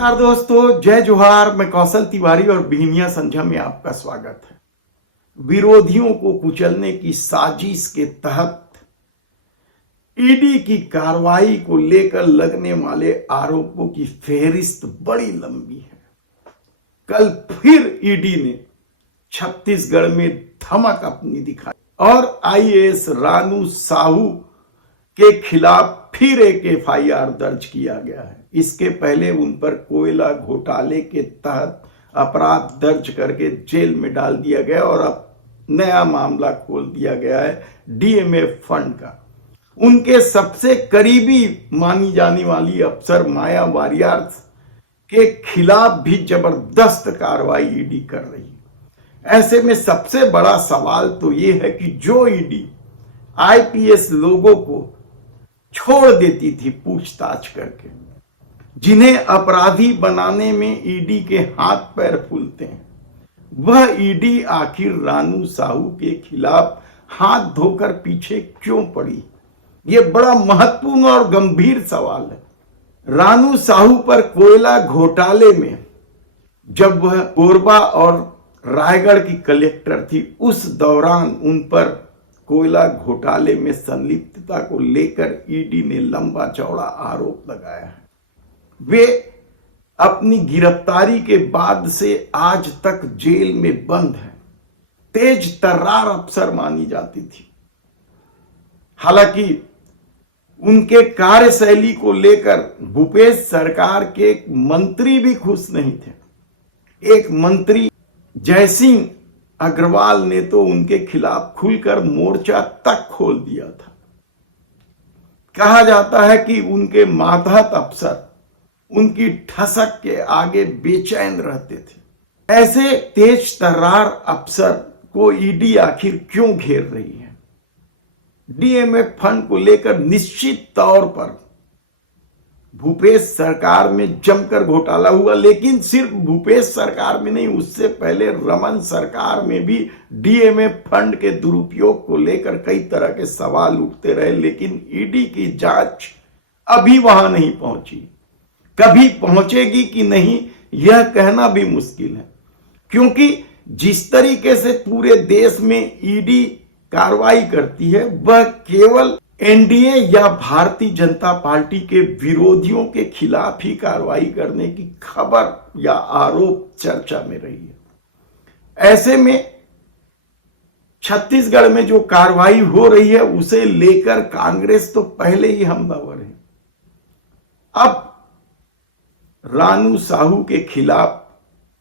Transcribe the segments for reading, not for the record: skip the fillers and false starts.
नमस्कार दोस्तों, जय जोहार। मैं कौशल तिवारी और बिहनिया संध्या में आपका स्वागत है। विरोधियों को कुचलने की साजिश के तहत ईडी की कार्रवाई को लेकर लगने वाले आरोपों की फेहरिस्त बड़ी लंबी है। कल फिर ईडी ने छत्तीसगढ़ में धमक अपनी दिखाई और आईएएस रानू साहू के खिलाफ फिर एक एफआईआर दर्ज किया गया है। इसके पहले उन पर कोयला घोटाले के तहत अपराध दर्ज करके जेल में डाल दिया गया और अब नया मामला खोल दिया गया है डीएमएफ फंड का। उनके सबसे करीबी मानी जाने वाली अफसर माया वारियर के खिलाफ भी जबरदस्त कार्रवाई ईडी कर रही है। ऐसे में सबसे बड़ा सवाल तो यह है कि जो ईडी आईपीएस लोगों को छोड़ देती थी पूछताछ करके, जिन्हें अपराधी बनाने में ईडी के हाथ पैर फूलते हैं, वह ईडी आखिर रानू साहू के खिलाफ हाथ धोकर पीछे क्यों पड़ी? यह बड़ा महत्वपूर्ण और गंभीर सवाल है। रानू साहू पर कोयला घोटाले में जब वह कोरबा और रायगढ़ की कलेक्टर थी, उस दौरान उन पर कोयला घोटाले में संलिप्तता को लेकर ईडी ने लंबा चौड़ा आरोप लगाया है। वे अपनी गिरफ्तारी के बाद से आज तक जेल में बंद हैं। तेज तर्रार अफसर मानी जाती थी। हालांकि उनके कार्यशैली को लेकर भूपेश सरकार के एक मंत्री भी खुश नहीं थे। एक मंत्री जयसिंह अग्रवाल ने तो उनके खिलाफ खुलकर मोर्चा तक खोल दिया था। कहा जाता है कि उनके मातहत अफसर उनकी ठसक के आगे बेचैन रहते थे। ऐसे तेज तर्रार अफसर को ईडी आखिर क्यों घेर रही है? डीएमएफ फंड को लेकर निश्चित तौर पर भूपेश सरकार में जमकर घोटाला हुआ, लेकिन सिर्फ भूपेश सरकार में नहीं, उससे पहले रमन सरकार में भी डीएमएफ फंड के दुरुपयोग को लेकर कई तरह के सवाल उठते रहे, लेकिन ईडी की जांच अभी वहां नहीं पहुंची। कभी पहुंचेगी कि नहीं, यह कहना भी मुश्किल है, क्योंकि जिस तरीके से पूरे देश में ईडी कार्रवाई करती है, वह केवल एनडीए या भारतीय जनता पार्टी के विरोधियों के खिलाफ ही कार्रवाई करने की खबर या आरोप चर्चा में रही है। ऐसे में छत्तीसगढ़ में जो कार्रवाई हो रही है, उसे लेकर कांग्रेस तो पहले ही हमलावर है। अब रानू साहू के खिलाफ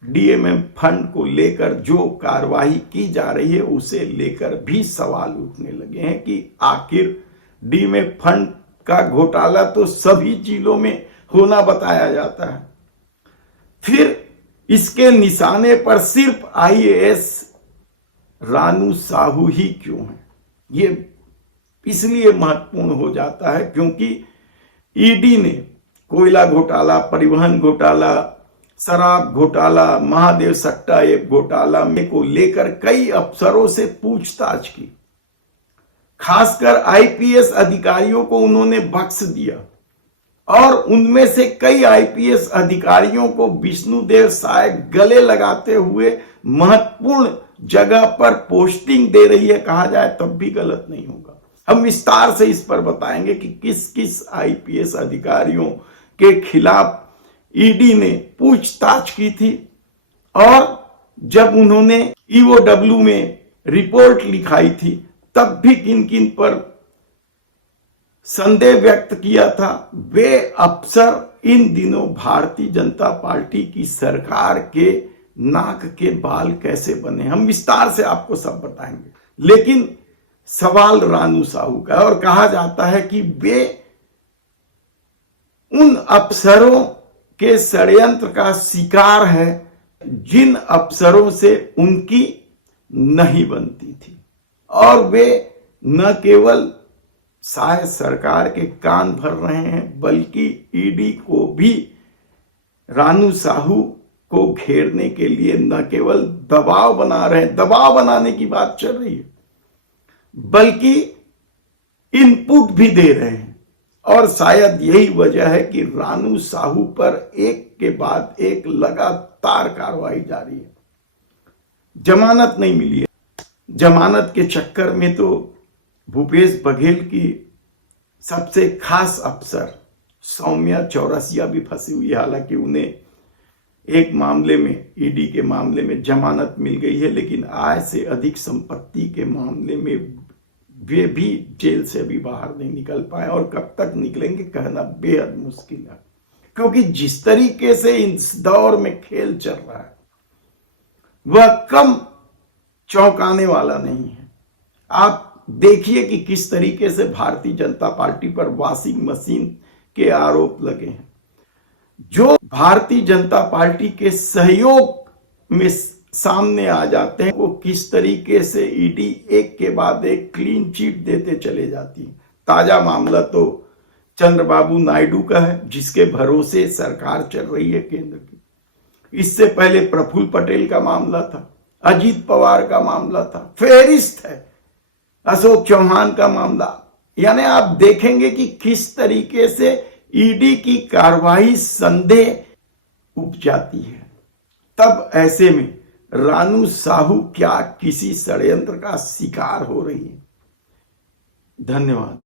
डीएमएफ फंड को लेकर जो कार्रवाई की जा रही है, उसे लेकर भी सवाल उठने लगे हैं कि आखिर डीएमएफ फंड का घोटाला तो सभी जिलों में होना बताया जाता है, फिर इसके निशाने पर सिर्फ आईएएस रानू साहू ही क्यों है? ये इसलिए महत्वपूर्ण हो जाता है क्योंकि ईडी ने कोयला घोटाला, परिवहन घोटाला, शराब घोटाला, महादेव सट्टा घोटाला में को लेकर कई अफसरों से पूछताछ की। खासकर आईपीएस अधिकारियों को उन्होंने बख्श दिया और उनमें से कई आईपीएस अधिकारियों को विष्णुदेव साय गले लगाते हुए महत्वपूर्ण जगह पर पोस्टिंग दे रही है, कहा जाए तब भी गलत नहीं होगा। हम विस्तार से इस पर बताएंगे कि किस किस आईपीएस अधिकारियों के खिलाफ ईडी ने पूछताछ की थी और जब उन्होंने ईओडब्ल्यू में रिपोर्ट लिखाई थी, तब भी किन किन पर संदेह व्यक्त किया था। वे अफसर इन दिनों भारतीय जनता पार्टी की सरकार के नाक के बाल कैसे बने, हम विस्तार से आपको सब बताएंगे। लेकिन सवाल रानू साहू का, और कहा जाता है कि वे उन अफसरों के षड्यंत्र का शिकार है जिन अफसरों से उनकी नहीं बनती थी, और वे न केवल शायद सरकार के कान भर रहे हैं, बल्कि ईडी को भी रानू साहू को घेरने के लिए न केवल दबाव बना रहे हैं, दबाव बनाने की बात चल रही है, बल्कि इनपुट भी दे रहे हैं और शायद यही वजह है कि रानू साहू पर एक के बाद एक लगातार कार्रवाई जारी है। जमानत नहीं मिली है। जमानत के चक्कर में तो भूपेश बघेल की सबसे खास अफसर सौम्या चौरसिया भी फंसी हुई है। हालांकि उन्हें एक मामले में, ईडी के मामले में जमानत मिल गई है, लेकिन आय से अधिक संपत्ति के मामले में वे भी जेल से अभी बाहर नहीं निकल पाए, और कब तक निकलेंगे कहना बेहद मुश्किल है, क्योंकि जिस तरीके से इस दौर में खेल चल रहा है वह कम चौंकाने वाला नहीं है। आप देखिए कि किस तरीके से भारतीय जनता पार्टी पर वॉशिंग मशीन के आरोप लगे हैं। जो भारतीय जनता पार्टी के सहयोग में सामने आ जाते हैं वो किस तरीके से ईडी एक के बाद एक क्लीन चिट देते चले जाती है। ताजा मामला तो चंद्रबाबू नायडू का है, जिसके भरोसे सरकार चल रही है केंद्र की। इससे पहले प्रफुल्ल पटेल का मामला था, अजीत पवार का मामला था, फेरिस्त है अशोक चौहान का मामला। यानी आप देखेंगे कि किस तरीके से ईडी की कार्रवाई संदेह उपजाती है। तब ऐसे में रानू साहू क्या किसी षड्यंत्र का शिकार हो रही है? धन्यवाद।